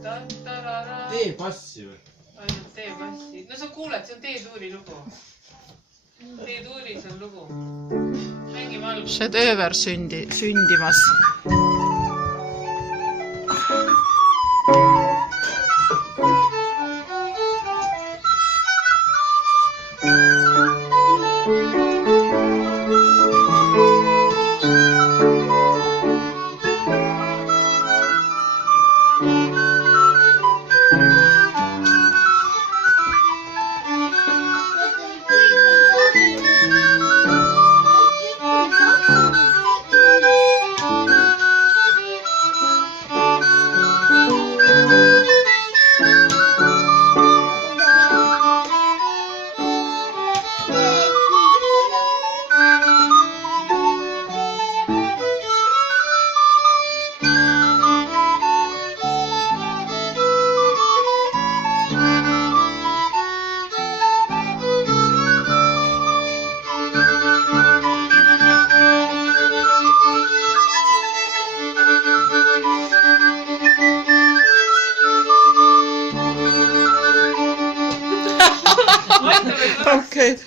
tee passi või? ainult tee passi. No sa kuuled, see on T-tuuri lugu. T-tuuris on lugu. Mängime algust. Šedööver sündimas. Okay.